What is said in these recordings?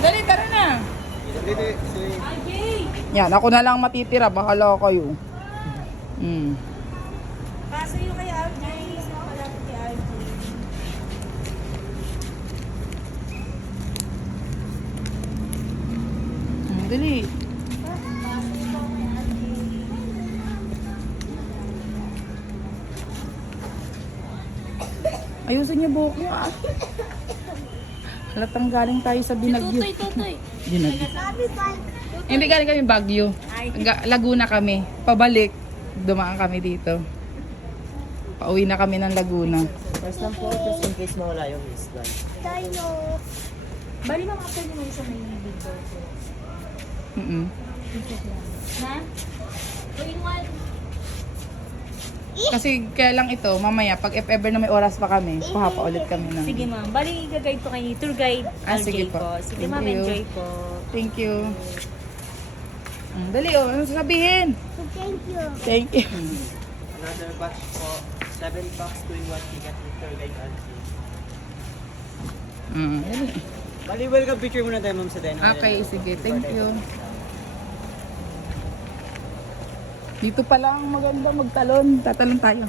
dali, tara na. Yan, ako na lang matitira. Bahala kayo. Kaso yung kay RJ, isa pala kay RJ. Dali. Ayusin niyo buhok niyo. Halatang galing tayo sa Binagyo. Tutoy. Binagyo. Hindi galing kami Baguio. Laguna kami. Pabalik. Dumaan kami dito. Pauwi na kami ng Laguna. First lang po, just in case mawala yung isla. Bali mga kapal naman sa may video. Ha? 2-in-1. Kasi kaya lang ito, mamaya, pag if ever na may oras pa kami, kuha pa ulit kami ng... Sige ma'am, bali i-guide ko kay tour guide RJ sige po. Sige Thank ma'am, you. enjoy po. Thank you. Dali ano sasabihin? Thank you. Another batch po, 7 bucks, 2-in-1 ticket with tour guide RC. Dali. Bali, welcome picture muna tayo ma'am sa Dino. Okay, sige. Thank you. Dito pa lang maganda magtalon. Tatalon tayo.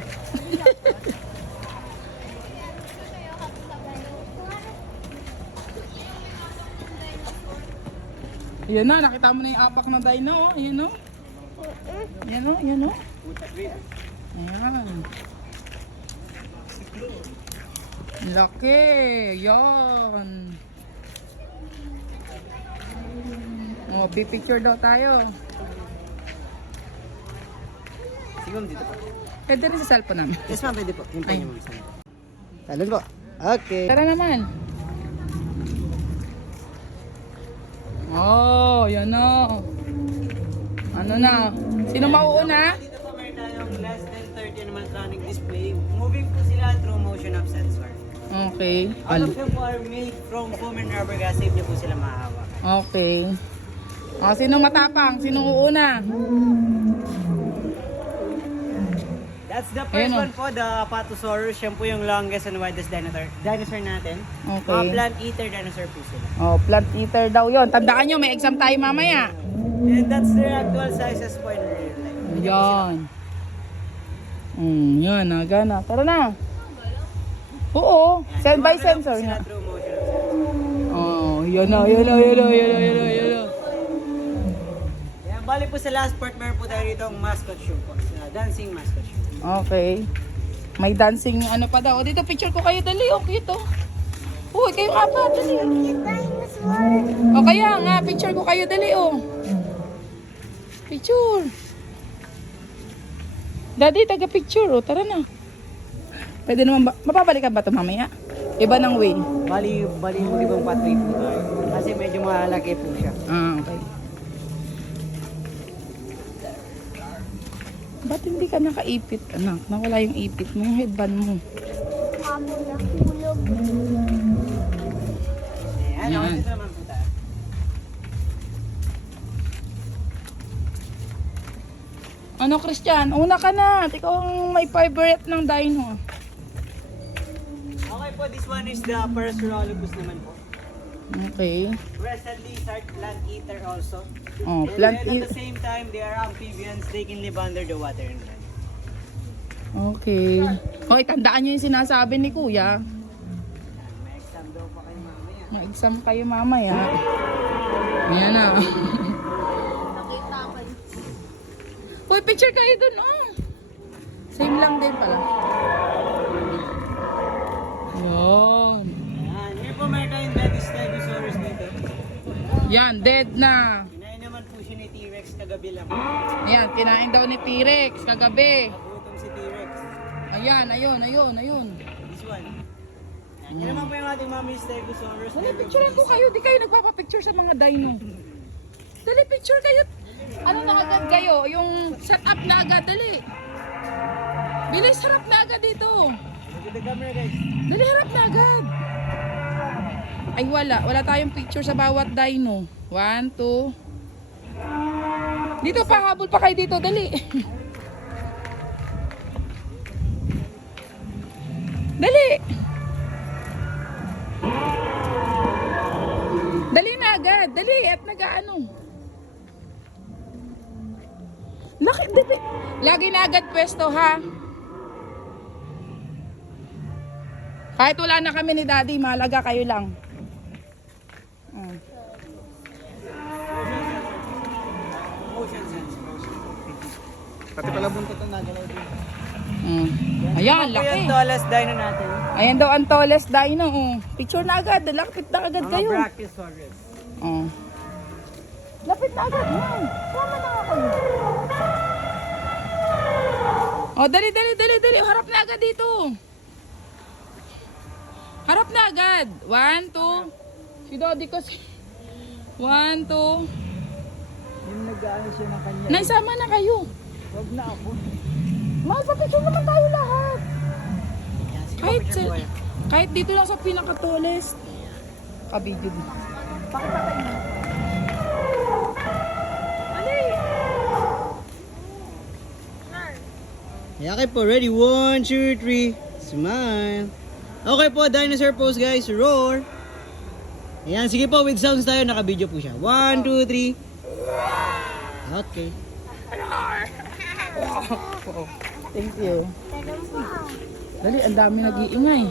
Ayan na, nakita mo na yung apak na dino. Ayan o. Ayan o, ayan o. Ayan. Laki. Yan. Oh, pipicture daw tayo. Sige ma'am, dito po. Pwede rin sa cellphone namin. Yes ma'am, pwede po. Yung po Ay. niyo ma'am. Talon po. Okay. Tara naman. Oh, yan na. Ano na? Sino mauuna? Dito po meron tayong less than 30 naman electronic display. Moving po sila through motion of sensor. Okay. All of them po are made from foam and rubber gas. Safe niyo po sila mahawak. Okay. Oh, sino matapang? Sino uuna? That's the first Ayun, oh. one po, the Apatosaurus. Yan po yung longest and widest dinosaur natin. Okay. Mga plant eater dinosaur po sila. Oh, plant eater daw yon. Tandaan nyo, may exam tayo mamaya. And that's their actual sizes po in real life. Yan. Yan, gana. Tara na. Oo, send by sensor Sila na. through motion of sensor. Oh, yan na, yan na, yan na, yan na, yan na, yan na. Yan, bali po sa last part, meron po tayo rito ang mascot shoe po. Dancing mascot shoe. Okay. May dancing ano pa daw. O, dito picture ko kayo dali. O, cute oh. Uy, kayo nga pa, dali. O, kaya nga, picture ko kayo dali oh. Picture. Daddy, taga-picture oh. Tara na. Pwede naman ba? Mapabalikan ba ito mamaya? Iba ng way. Bali yung ibang pathway po tayo. Kasi medyo malaki po siya. Okay. Ba't hindi ka nakaipit, anak? Nawala yung ipit mo, yung headband mo. Ayan, Yan. dito naman po tayo. Ano, Christian? Una ka na. Ikaw ang may favorite ng dino. Okay po, this one is the Parasaurolophus naman po. Okay. Crested lizard, plant eater also. Oh, And plant then at eater. the same time, they are amphibians. They can live under the water and land. Okay. Okay, tandaan nyo yung sinasabi ni Kuya. May exam daw pa kayo mamaya. Ma-exam kayo mamaya. Ayan na. Uy, picture kayo dun, oh. Same lang din pala. Yan. Ayan, here po meron tayong dead Stegosaurus dito. Yan, dead na. Kinain naman po siya ni T-Rex kagabi lang. Ayan, kinain daw ni T-Rex kagabi. Nagutom si T-Rex. Ayan, ayun. This one. Ayan, yan naman po yung ating mami Stegosaurus. Dali, picturean ko kayo. Di kayo nagpapapicture sa mga dino. Dali, picture kayo. Ano na agad kayo? Yung set up na agad, dali. Bilis, harap na agad dito. Look at the camera guys. Dali, harap na agad. Ay, wala. Wala tayong picture sa bawat dino. 1, 2. Dito pa, habol pa kayo dito. Dali. Dali. Dali na agad. nag-ano. Lagi na agad pwesto ha. Kahit wala na kami ni Daddy, mahalaga kayo lang. Pati pala buntot ang nagalaw din. Ayan, Ito laki. yung tallest dino natin. Ayan daw ang tallest dino. Picture na agad. Lapit na agad Mga kayo. Brachiosaurus. Lapit na agad. Yan. Sama na nga kayo. Dali. Harap na agad dito. Harap na agad. 1, 2. Si Daddy kasi. 1, 2. Yung nag-ano siya ng kanya. Naisama na kayo. Huwag na ako. Mahal, papicture naman tayo lahat. Yan, sige Kahit, po, picture po kayo. kahit dito lang sa pinaka-tallest. Ka-video din. Pakita kayo. Okay po, ready? 1, 2, 3. Smile. Okay po, dinosaur pose guys. Roar. Ayan, sige po, with sounds tayo. Naka-video po siya. 1, 2, 3. Okay. Thank you. Dali, ang dami nag-iingay.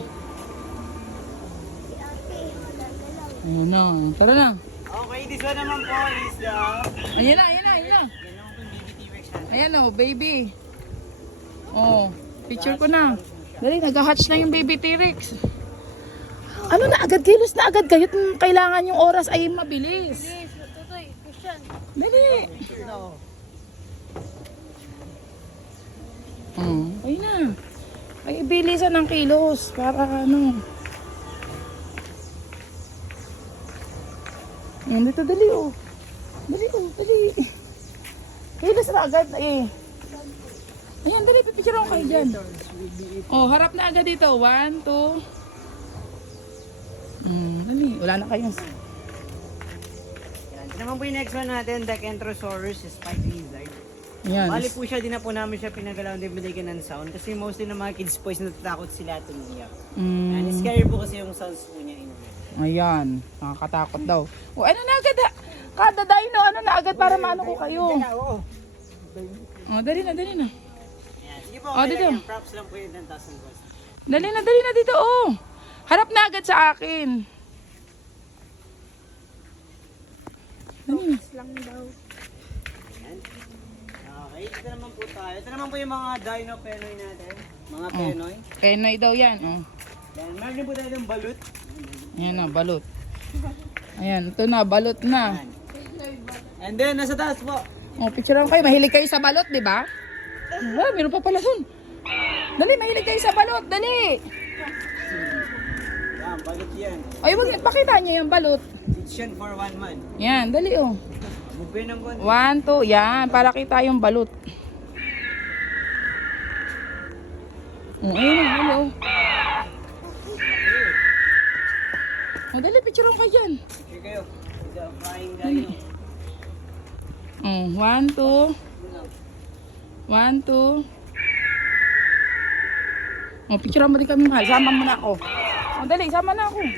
Ayun na. Tara na. Okay, this one naman po is the... Ayan na. Yan naman po yung baby T-Rex natin. Ayan o, baby. Oh, picture ko na. Dali, nag-hatch na yung baby T-Rex. Ano na agad, kilos na agad kayo. Kailangan yung oras ay mabilis. Dali. Ayun na. Ay, bilisan ng kilos para ano. Ayan, dito, dali oh. Dali oh, dali. Kilos na agad eh. Ayan, dali, pipicture ako kayo dyan. Oh, harap na agad dito. 1, 2. Dali, wala na kayong... Yan. Ito naman po yung next one natin, Dachentrosaurus, spike lizard. Ayan. Bali po siya, di na po namin siya pinagalaw din binigyan ng sound. Kasi mostly ng mga kids po is natatakot sila at umiiyak. And scary po kasi yung sounds po niya. Ayan, nakakatakot daw. O, ano na agad ha? Kada dino, ano na agad para maano ko kayo. Oo. Oh, dali na. Yan. Sige po, Oh, okay dito. lang yan. Props lang po yun 10,000 boss. Dali na dito, oh. Harap na agad sa akin. Yan. Okay, ito naman po tayo. Ito naman po yung mga dino penoy natin. Mga penoy. Penoy daw yan, oh. Yan, meron din po tayo ng balut. Ayan na, balot. Ayan, ito na, balot na. Yan. And then, nasa taas po. Oh, picture lang kayo. Mahilig kayo sa balot, di ba? Ah, meron pa pala dun. Dali, mahilig kayo sa balot. Dali. Yan, balut yan. Ay, wag pakita niya yung balot. It's yan for 1 month. Yan, dali oh. Move ng konti. 1, 2, yan. Para kita yung balot. Oh, ayun na, dali oh. Oh, dali, picture lang kayo dyan. Picture kayo. The flying dino. Oh, 1, 2. 1, 2. Oh, picture mo din kami, mahal. Sama mo na ako. Oh, dali, sama na ako. 1,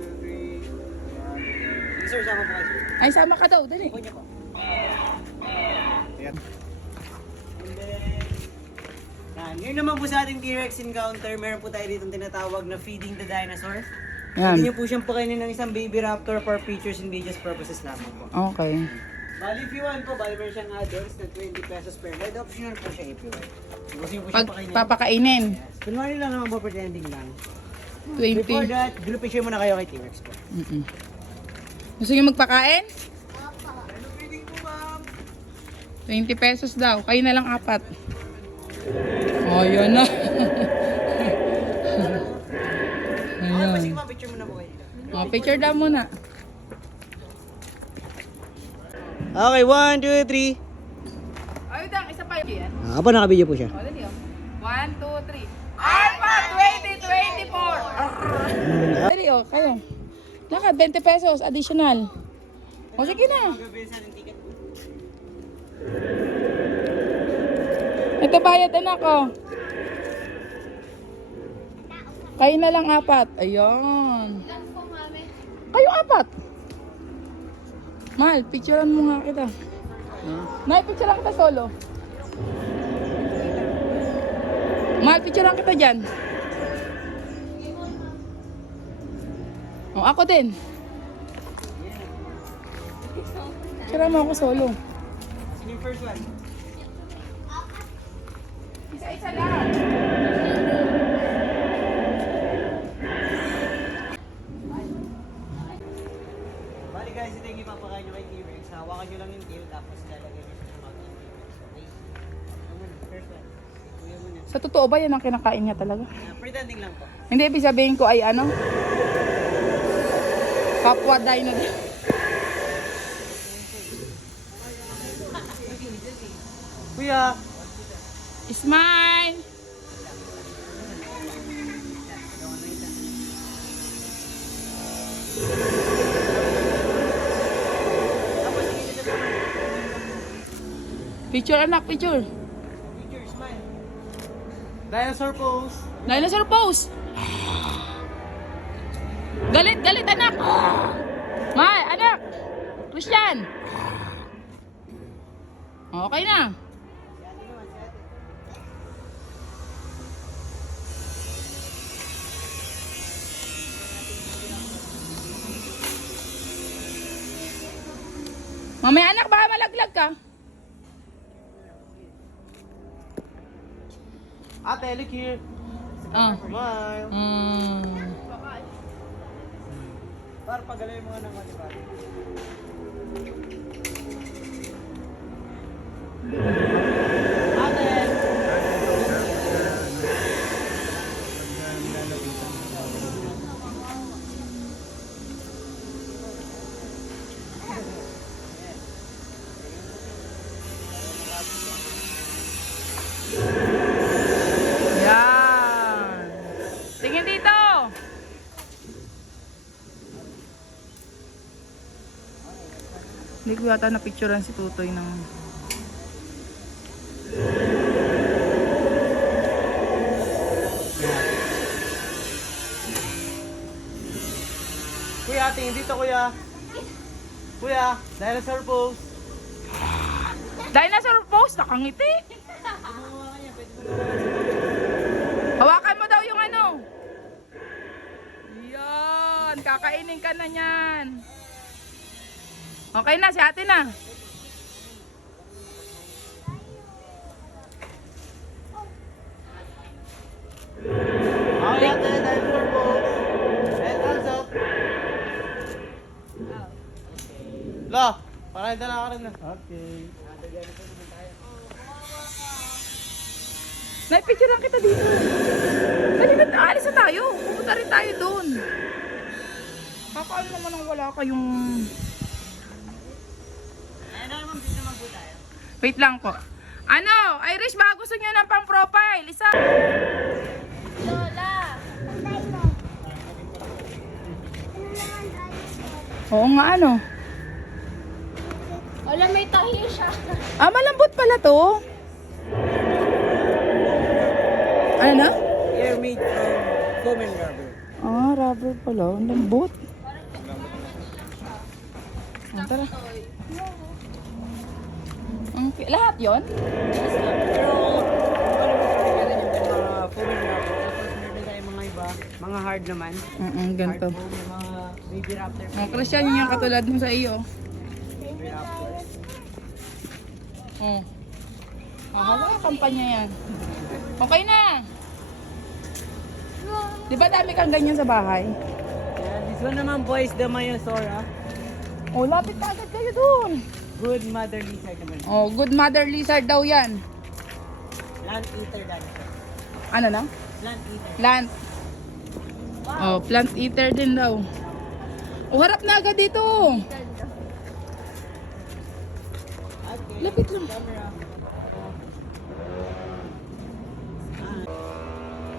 2, 3. Sir, sama po kayo, sir. Ay, sama ka daw, dali. Kunya po. Yan. And then, yan. Yun naman po sa ating T-Rex encounter, meron po tayo dito tinatawag na feeding the dinosaur. Pwede niyo po siyang pakainin ng isang baby raptor for pictures and videos purposes lamang po. Okay. Bali, if you want po, bali meron siyang add-ons na 20 pesos per head. Optional po siya if you want. Gusto niyo po Pag siyang pakainin. papakainin, Yes. Kunwari lang naman po, pretending lang. 20. Before that, group picture muna kayo kay T-Rex po. Gusto niyo magpakain? 20 pesos daw. Kayo na lang 4. Oh, yun na. Okay, sige Ayan. pa, picture muna po kayo dito. Oh, picture daw muna. Okay, 1, 2, 3. Ay, dang, isa pa yan. Apa, nakabidyo po siya. Oh, dali oh. 1, 2, 3. Alpha 2024! Dali oh, kayo. Lakad, 20 pesos, additional. O, sige na. Ito bayad, anak oh. Kayo na lang 4. Ayun. Kayo 4. Mahal, picturean mo nga kita. Nay, picturean kita solo. Mahal, picturean kita dyan. O, ako din. Picturean mo ako solo. Sino yung first one? Isa-isa lang. Bali guys, ito yung ipapakain nyo kay T-Rex. Hawakan nyo lang yung tail tapos lalagay nyo siya sa mouth ng T-Rex. Okay? Ito muna, first one. Kuya muna. Sa totoo ba yan ang kinakain niya talaga? Pretending lang po. Hindi, ibig sabihin ko ay ano? Kapwa dino din. Kuya! Smile! Picture anak, picture. Picture, smile. Dinosaur pose. Dinosaur pose. Galit, galit anak. May, anak. Christian. Okay na. Mamaya anak, baka malaglag ka. Ate, look here. Ah. Smile. Para pagalay mo nga naman, di ba? Ate! Yan. Tingin dito. Hindi ko yata na-picturean si Tutoy ng... Kuya, tingin dito kuya. Kuya, dinosaur pose. Dinosaur pose, nakangiti. Hawakan mo daw yung ano. Yan, kakainin ka na yan. Okay na, si ate na. Okay, ate, dinosaur pose. And hands up. La, parang dala ka rin na. Okay. Naipicturean kita dito. Dali na, alis na tayo. Pupunta rin tayo doon. Kakaano naman ang wala kayong... Ano naman, bis naman po tayo. Wait lang po. Ano, Irish, baka gusto nyo ng pang-profile. Isa. Lola! Oo nga, ano. Wala, may tahi siya. Ah, malambot pala to. Ano na? They're made from foam and rubber. Ah, rubber pala. Ang lambot. Ah, tara. Lahat yon? Pero, foam and rubber. Tapos meron tayong mga iba, mga hard naman. Ganito. Hard foam, mga baby raptor. Ang Christian, yun yung katulad mo sa iyo. Baby raptor. Oh. Ah, kampanya yan. Okay na. Di ba dami kang ganyan sa bahay? Yeah, this one naman po is the Myosaura. Oh, lapit na agad kayo dun. Good mother lizard naman. Oh, good mother lizard daw yan. Plant eater dinosaur. Ano na? Plant eater. Plant. Oh, plant eater din daw. Oh, harap na agad dito. Okay. Lapit lang. Camera.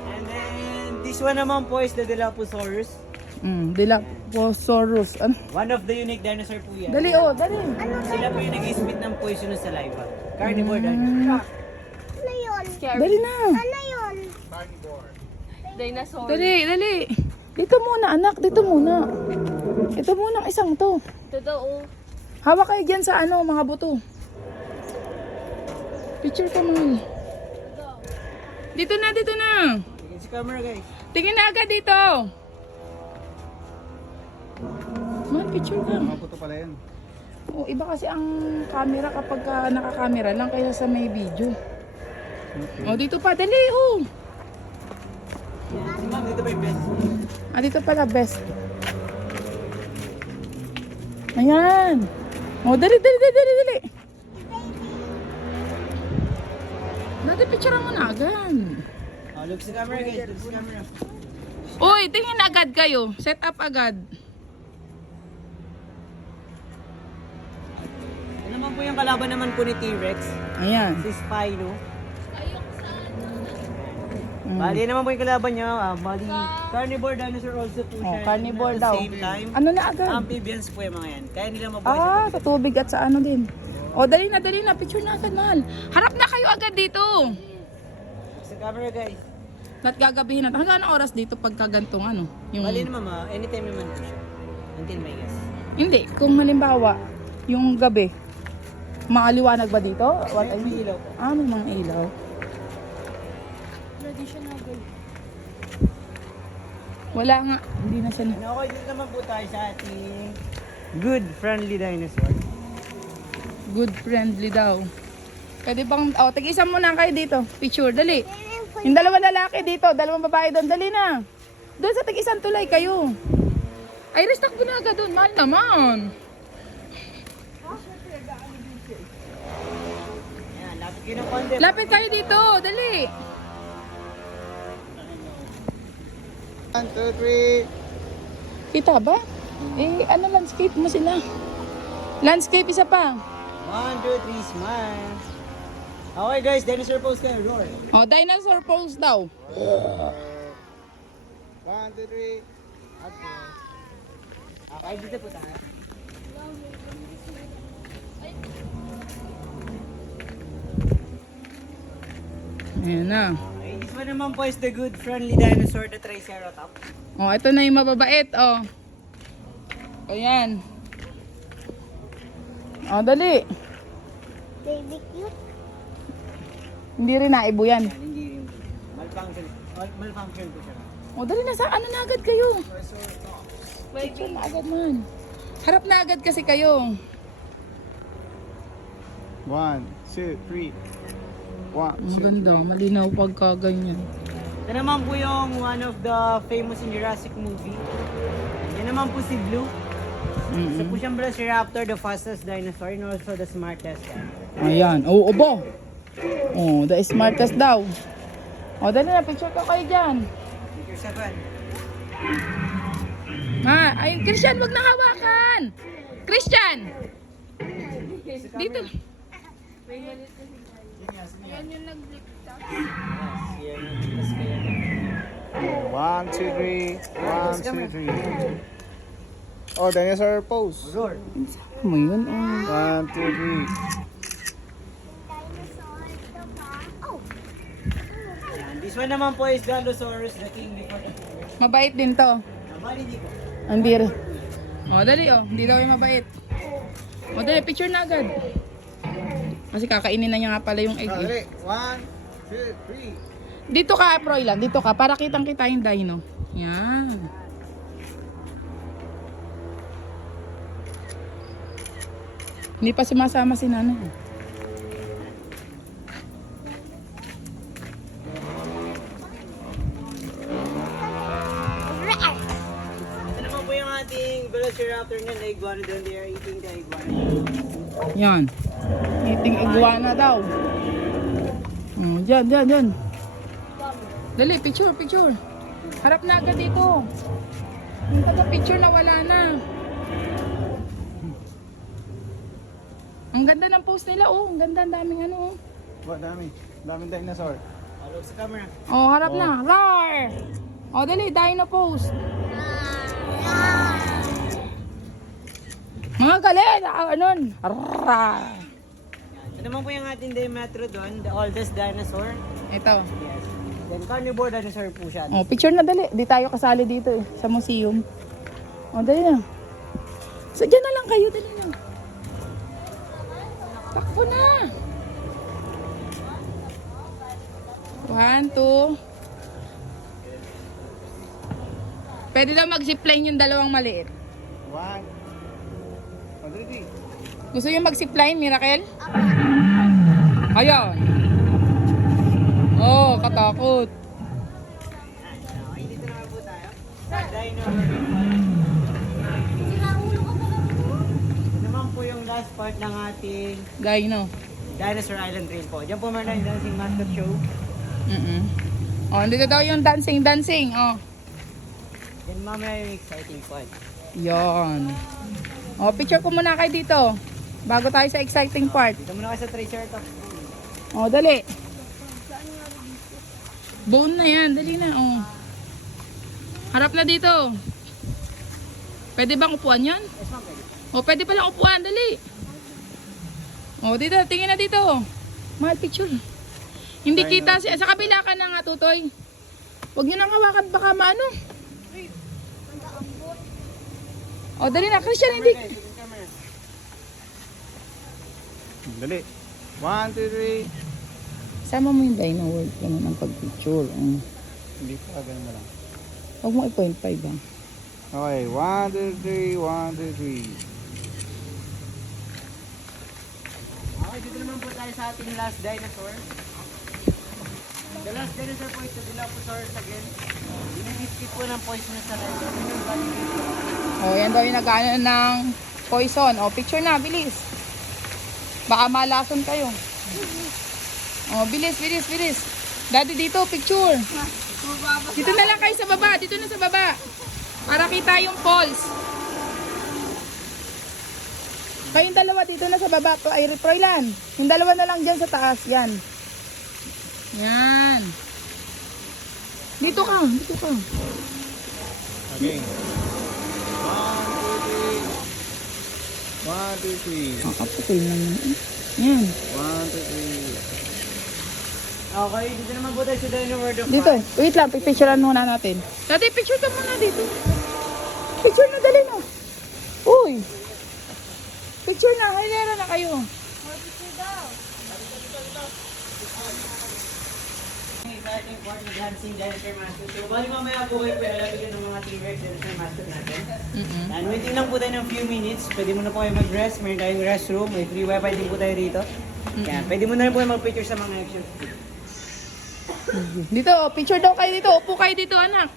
And then, this one naman po is the Dilophosaurus. Dilophosaurus. Ano? One of the unique dinosaur po yan. Dali, oh, dali. Sila po yung nag-spit ng poisonous saliva. Carnivore dinosaur. Dali na. Dinosaur. Dali, dali. Dito muna, anak. Dito muna. Ito muna ang isang to. Totoo. Hawak kayo dyan sa ano, mga buto. Picture ka, mahal. Dito na, dito na. Tingin si camera guys. Tingin na agad dito. Mahal, picture ka. Mga puto pala yan. O, iba kasi ang camera kapag naka-camera lang kaysa sa may video. O, dito pa, dali, oh. Ma'am, dito ba yung best? Ah, dito pala, best. Ayan. O, dali, dali, dali, dali, dali. Dati, picture mo na agad. Oh, look sa camera guys. Look sa camera. Uy, tingin agad kayo. Set up agad. Ano naman po yung kalaban naman po ni T-Rex? Ayan. Si Spino. Mm. Bali naman po yung kalaban niya. Bali, carnivore dinosaur also po Oh, siya. carnivore At the daw. same time, Ano na agad? amphibians po yung mga yan. Kaya nila mabuhay Ah, sa tubig at sa ano din. O, dali na. Picture na agad, mahal. Harap na kayo agad dito. sa camera guys. At gagabihin natin. Hanggang anong oras dito pagka gantong ano? Yung... Bali naman anytime naman po siya. Until may gas. Hindi, kung halimbawa, yung gabi, maaliwanag ba dito? What I May mean? ilaw po. Ah, may mga ilaw. Wala nga, hindi na siya na. And okay, dito naman po tayo sa ating good friendly dinosaur. Good friendly daw. Pwede bang, tag-isa muna kayo dito. Picture, dali. Yung dalawang lalaki dito, dalawang babae doon, dali na. Doon sa tag-isang tulay kayo. Ay, restock ginaga doon, mahal naman. Ayan, lapit kayo ng konti. Lapit kayo dito, dali. 1, 2, 3. Kita ba? Eh, ano, landscape mo sila. Landscape, isa pa. 1, 2, 3, smile. Okay guys, dinosaur pose kayo, roar. O, dinosaur pose daw. 1, 2, 3. Okay, dito po tayo. Ayan na. Okay, this one naman po is the good friendly dinosaur, the Triceratops. O, ito na yung mababait, o. Ayan. O, dali. Baby cute. Hindi rin naibo yan. Yan, hindi rin po. Malfunction po siya. O, dali na sa ano na agad kayo. Picture na agad man. Harap na agad kasi kayo. 1, 2, 3. 1, Ang ganda, malinaw pagka ganyan. Ito naman po yung one of the famous in Jurassic movie. Yan naman po si Blue. Isa po siyang Velociraptor, the fastest dinosaur and also the smartest. Ayan. O, obo. O, the smartest daw. O, dali na, picture ko kayo dyan. Picture 7. Ha, ay, Christian, wag na hawakan. Christian! Dito. Yan yung nag-blip-top. Yes, yan. Tapos kaya. 1, 2, 3. 1, 2, 3. Oh, dinosaur pose. Roar. Ano mo yun? O. 1, 2, 3. Dinosaur. Ito pa. Oh! Yan. This one naman po is the Allosaurus, the king before the T-Rex. Mabait din to. Bali di po. Hindi rin. O, dali o. Hindi daw yung mabait. O, dali. Picture na agad. Kasi kakainin na niya nga pala yung egg. Oh, Eh. dali. 1, 2, 3. Dito ka, Froilan. Dito ka. Para kitang kita yung dino. Yan. Hindi pa sumasama si nanay. Ito naman po yung ating Velociraptor na iguanodon. They are eating the iguanodon. Yan. Eating iguana daw. Dyan. Dali, picture. Harap na agad dito. Yung taga-picture na wala na. Ang ganda ng post nila, oh. Ang ganda, ang daming ano, oh. Ba, daming dinosaur. Follow sa camera. Oh, harap na. Roar! Oh, dali, dino pose. Mga galit, anon. Roar! Ito naman po yung ating Dimetrodon, the oldest dinosaur. Ito. Yes. Then carnivore dinosaur po siya. Oh, picture na dali. Di tayo kasali dito eh, sa museum. Oh, dali na. So, dyan na lang kayo, dali na. ko na. 1, 2. Pwede daw mag-zipline yung dalawang maliit. 1, 2, 3. Gusto niyo mag-zipline, Miracle? Ayun. Oh, katakot. Okay, dito naman po tayo. Sa dino. Ito naman po yung last part ng ating Dino. Dinosaur Island Trail po. Diyan po meron na yung dancing mascot show. Oh, dito daw yung dancing. Oh. Yan mamaya yung exciting part. Yon. Oh, picture ko muna kayo dito. Bago tayo sa exciting part. Dito muna kayo sa Triceratops. Oh, dali. Bone na yan. Dali na. Oh. Harap na dito. Pwede bang upuan yan? Yes ma'am, pwede. Oh, pwede palang upuan. Dali. Oh, dito. Tingin na dito. Mahal picture. Hindi kita. Sa kabila ka na nga, Tutoy. Huwag nyo nang hawakan. Baka maano. Oh, dali na. Christian, hindi. Dali. 1, 2, 3. Sama mo yung dino world. Ganun ang pag-picture. Hindi pa, ganun na lang. Huwag mo i-0.5 ah. Okay, 1, 2, 3, 1, 2, 3. Okay, dito naman po tayo sa ating last dinosaur. The last dinosaur po is the Dilophosaurus again. Binibiscuit po ng poisonous sa red. Oh, yan daw yung nag-ano ng poison. Oh, picture na. Bilis. Baka malason kayo. Oh, bilis. Daddy dito, picture. Dito na lang kayo sa baba. Dito na sa baba. Para kita yung falls. Kayong dalawa dito na sa baba. Ay, Froilan. Yung dalawa na lang dyan sa taas. Yan. Yan. Dito ka. Okay. 1, 2, 3. 1, 2, 3. Nakapukul lang yun. Yan. 1, 2, 3. Okay, dito naman po tayo sa Dino World of Dito. Wait lang. Pipicturean muna natin. Dati, picture ka muna dito. Picture na, dali na. Uy. Picture na. Hilera na kayo. Exciting part ng dancing dinosaur mascot show. Bali mamaya po kayo lalapigyan ng mga T-Rex dinosaur mascot natin. And waiting lang po tayo ng few minutes. Pwede muna po kayo mag-rest. Meron tayong restroom. May free wifi din po tayo rito. Yan. Pwede mo na rin po kayo mag-picture sa mga action. Dito, picture daw kayo dito. Upo kayo dito, anak.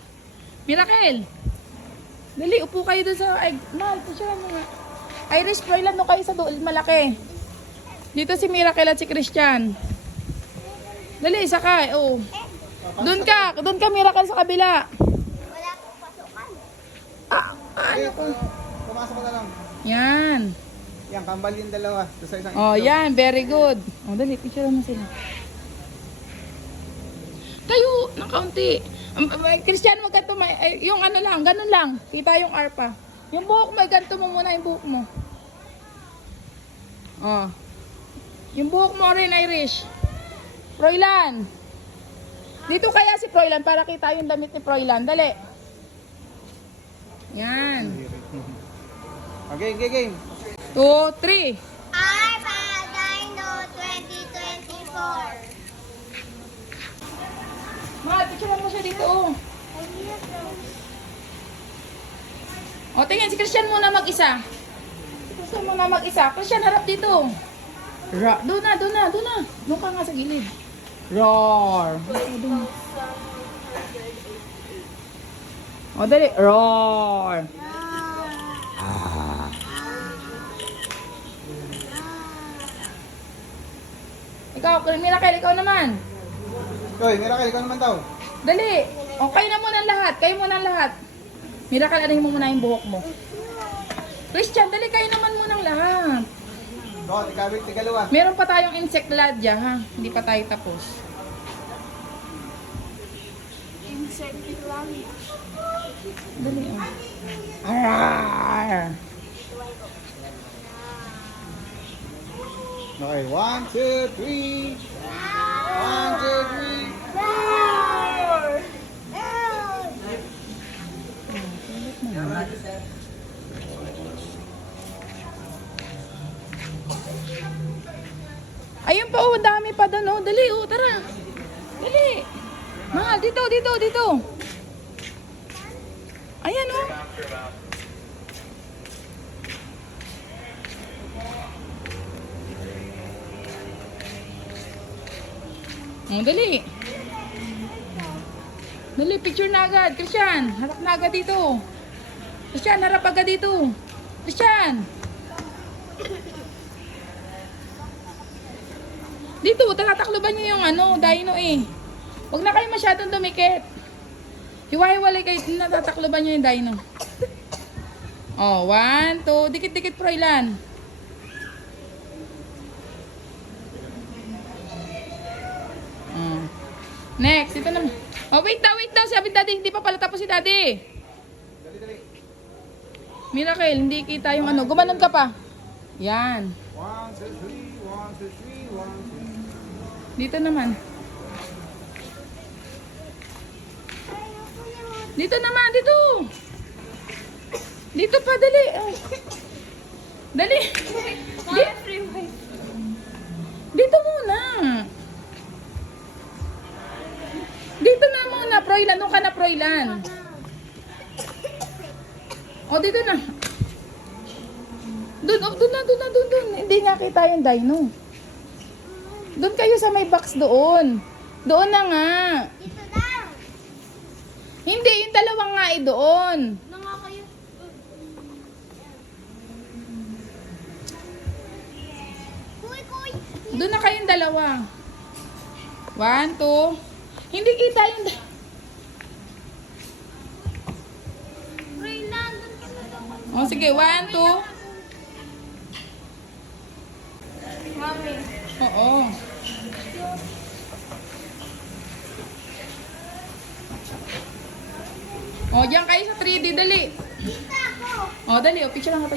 Miracle. Dali, upo kayo doon sa... Ay, mahal, picture mo nga. Irish Froilan, doon kayo sa doon, malaki. Dito si Miracle at si Christian. Dali, sakay. Oh. Doon ka, Miracle sa kabila. Wala pong pasukan. Ano ko? Pumasok ko na lang. Yan. Yan, kambal yung dalawa. Doon sa isang Oh, itlog. yan. Very good. Oh, dali, picture mo sila. Tayo, ng kaunti. Christian, wag ganito. Yung ano lang, ganun lang. Kita yung arpa. Yung buhok mo, ganito mo muna yung buhok mo. Oh. Yung buhok mo rin, Irish. Froilan. Dito kaya si Froilan para kita yung damit ni Froilan. Dali. Yan. Okay, game. 2, 3. Arpa Dino 2024. Mahal, picturean mo siya dito. Oh. O, tingin, si Christian muna mag-isa. Si Christian muna mag-isa. Christian, harap dito. Doon na. Doon ka nga sa gilid. Roar. O, dali. Roar. Ikaw, Miracle, ikaw naman. Hoy, Miracle, ikaw naman daw. Dali. O, kayo na muna lahat. Kayo muna lahat. Miracle, anahin mo muna yung buhok mo. Christian, dali kayo naman munang lahat. Oo, tigalawa. Meron pa tayong insect ladya, ha? Hindi pa tayo tapos. Insert lang. Dali, oh. Arr! Okay, 1, 2, 3. 1, 2, 3. dami pa doon, oh. Dali, oh, tara. Dali. Mahal, dito. Ayan, oh. Oh, dali. Dali, picture na agad. Christian, harap na agad dito. Christian, harap agad dito. Christian. Dito, tatakloban niyo yung ano, dino eh. Huwag na kayo masyadong dumikit. Hiwa-hiwalay kayo, natatakloban niyo yung dino. Oh, 1, 2, dikit-dikit Froilan. Oh. Next, ito naman. Oh, wait daw. Sabi daddy, hindi pa pala tapos si daddy. Miracle, hindi kita yung ano. Gumanon ka pa. Yan. 1, 2, 3, 1, 2, 3, 1, 2. Dito naman. Dito naman, dito. Dito pa, dali. Oh. Dali. Dito muna. Dito na muna, Froilan. Doon ka na, Froilan. O, dito na. Doon. Hindi nga kita yung dino. Doon kayo sa may box doon. Doon na nga. Dito daw. Hindi, yung dalawang nga eh doon. Na nga kayo. Kuy. Doon na kayong dalawa. 1, 2. Hindi kita yung... Ray, nandun ka na daw. O, sige. 1, 2. Mami. Oo. O, diyan kayo sa 3D. Dali. Kita ako. O, dali. O, picture lang ka tayo.